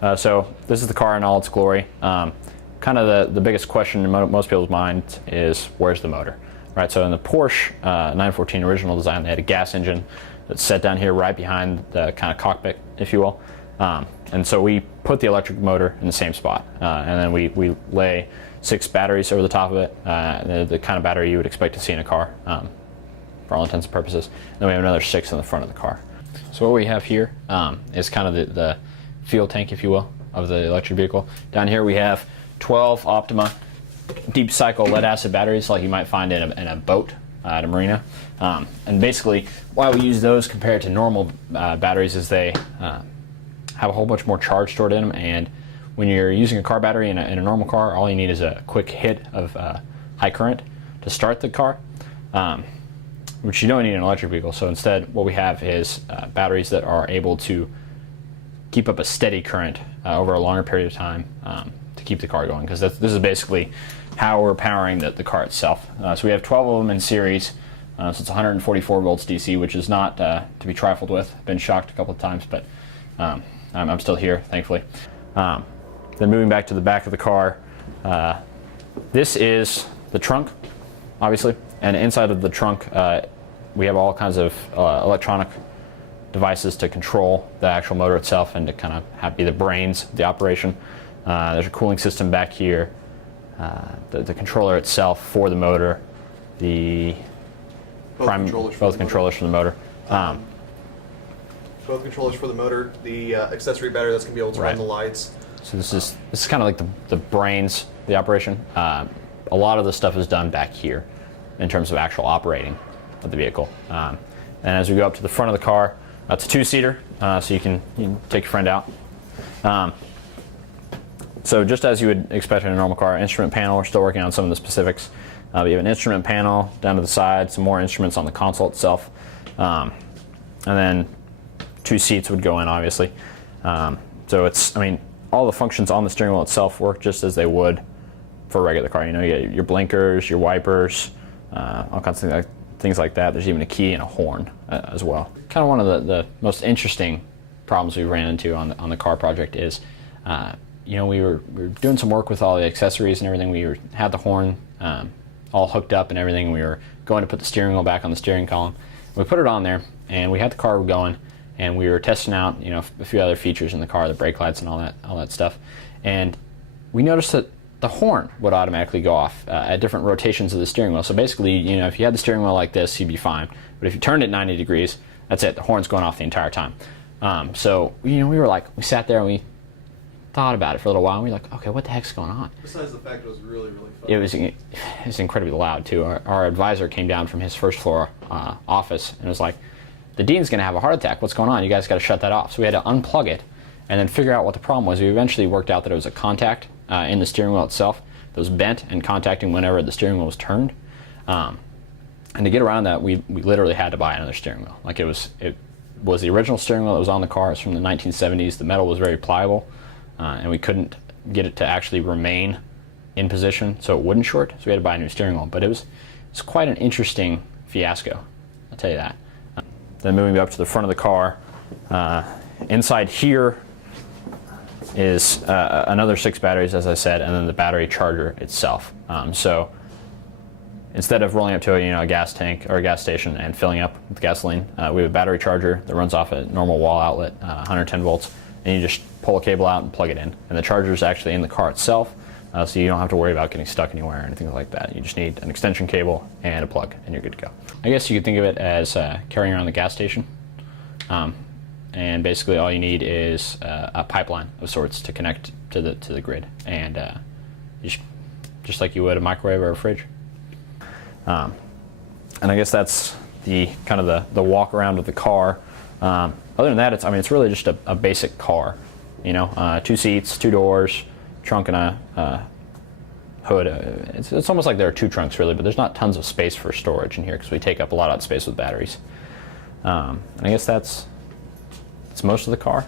So this is the car in all its glory. Kind of the biggest question in most people's minds is, where's the motor? Right, so in the Porsche 914 original design, they had a gas engine that's set down here right behind the kind of cockpit, if you will. And so we put the electric motor in the same spot. And then we lay 6 batteries over the top of it, the kind of battery you would expect to see in a car, for all intents and purposes. And then we have another 6 in the front of the car. So what we have here is kind of the fuel tank, if you will, of the electric vehicle. Down here we have 12 Optima deep cycle lead acid batteries like you might find in a boat at a marina. And basically why we use those compared to normal batteries is they have a whole bunch more charge stored in them, and when you're using a car battery in a normal car, all you need is a quick hit of high current to start the car, which you don't need in an electric vehicle. So instead what we have is batteries that are able to keep up a steady current over a longer period of time to keep the car going, because this is basically how we're powering the car itself. So we have 12 of them in series, so it's 144 volts DC, which is not to be trifled with. I've been shocked a couple of times, but I'm still here, thankfully. Then moving back to the back of the car, this is the trunk, obviously, and inside of the trunk we have all kinds of electronic devices to control the actual motor itself and to kind of be the brains of the operation. There's a cooling system back here, the controller itself for the motor, both controllers for the motor. Both controllers for the motor, the accessory battery that's going to be able to run the lights. So this is kind of like the brains of the operation. A lot of the stuff is done back here in terms of actual operating of the vehicle. And as we go up to the front of the car, it's a 2-seater, so you can take your friend out. So just as you would expect in a normal car, instrument panel, we're still working on some of the specifics. We have an instrument panel down to the side, some more instruments on the console itself, and then 2 seats would go in, obviously. So all the functions on the steering wheel itself work just as they would for a regular car. You get your blinkers, your wipers, all kinds of things like that. There's even a key and a horn as well. Kind of one of the most interesting problems we ran into on the car project is, we were doing some work with all the accessories and everything. We had the horn all hooked up and everything. We were going to put the steering wheel back on the steering column. We put it on there, and we had the car going, and we were testing out, a few other features in the car, the brake lights and all that stuff. And we noticed that the horn would automatically go off at different rotations of the steering wheel. So basically, if you had the steering wheel like this, you'd be fine. But if you turned it 90 degrees, that's it. The horn's going off the entire time. So we sat there and we thought about it for a little while, and we were like, okay, what the heck's going on? Besides the fact it was really, really fun. It was incredibly loud too. Our advisor came down from his first floor office and was like, the dean's going to have a heart attack. What's going on? You guys got to shut that off. So we had to unplug it and then figure out what the problem was. We eventually worked out that it was a contact in the steering wheel itself that was bent and contacting whenever the steering wheel was turned. And to get around that, we literally had to buy another steering wheel. Like it was the original steering wheel that was on the car. It's from the 1970s. The metal was very pliable, and we couldn't get it to actually remain in position so it wouldn't short. So we had to buy a new steering wheel. But it's quite an interesting fiasco, I'll tell you that. Then moving up to the front of the car, inside here is another 6 batteries, as I said, and then the battery charger itself. So instead of rolling up to a gas tank or a gas station and filling up with gasoline, we have a battery charger that runs off a normal wall outlet, 110 volts, and you just pull a cable out and plug it in. And the charger is actually in the car itself, so you don't have to worry about getting stuck anywhere or anything like that. You just need an extension cable and a plug, and you're good to go. I guess you could think of it as carrying around the gas station. And basically all you need is a pipeline of sorts to connect to the grid, and just like you would a microwave or a fridge. And I guess that's the kind of the walk around of the car. Other than that, it's really just a basic car. 2 seats, 2 doors, trunk and a hood. It's almost like there are 2 trunks really, but there's not tons of space for storage in here because we take up a lot of space with batteries. And I guess that's most of the car.